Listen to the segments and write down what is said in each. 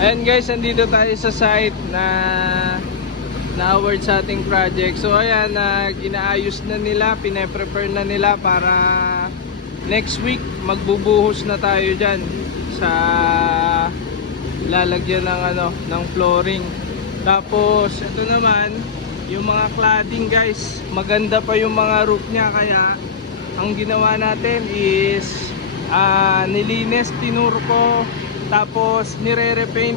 Ayan guys, andito tayo sa site na award sa ating project. So ayan, inaayos na nila, pine-prepare na nila para next week magbubuhos na tayo diyan sa lalagyan ng flooring. Tapos ito naman yung mga cladding guys. Maganda pa yung mga roof niya, kaya ang ginawa natin is nilinis, tinurko, tapos nire-repaint.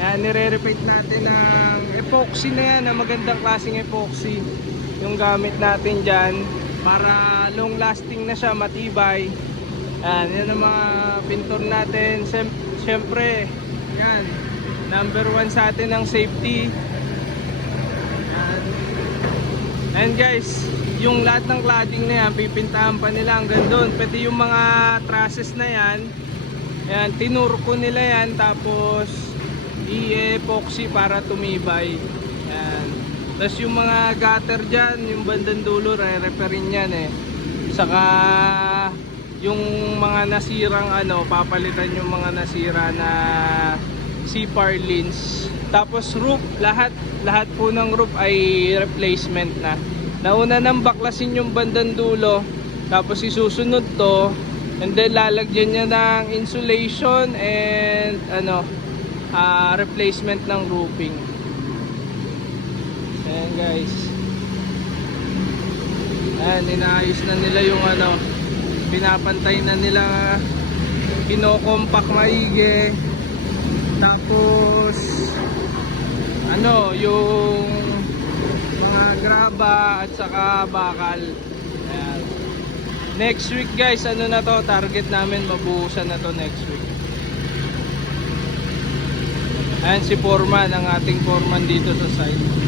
Yan, nire-repaint natin ng epoxy na yan, na magandang klaseng epoxy yung gamit natin dyan para long lasting na siya, matibay. Yan ang mga pintor natin. Siyempre, yan, number 1 sa atin ang safety. Yan. And guys, yung lahat ng cladding na yan, pipintahan pa nila hanggang doon. Pati yung mga trusses na yan, ayan, tinurko nila yan, tapos i-epoxy para tumibay. Ayan. Tapos yung mga gutter dyan, yung bandang dulo, re-repairin yan eh. Saka yung mga nasirang papalitan yung mga nasira na C-par lins. Tapos roof, lahat po ng roof ay replacement na. Nauna nang baklasin yung bandang dulo, tapos isusunod to, and then lalagyan niya ng insulation and replacement ng roofing. Ayan guys. Ayan, inaayos na nila yung pinapantay na nila, kino-compact maigi. Tapos yung mga graba at saka bakal. Ayan. Next week guys, na to, target namin mabuhusan na to next week. Ayan si foreman, ang ating foreman dito sa site.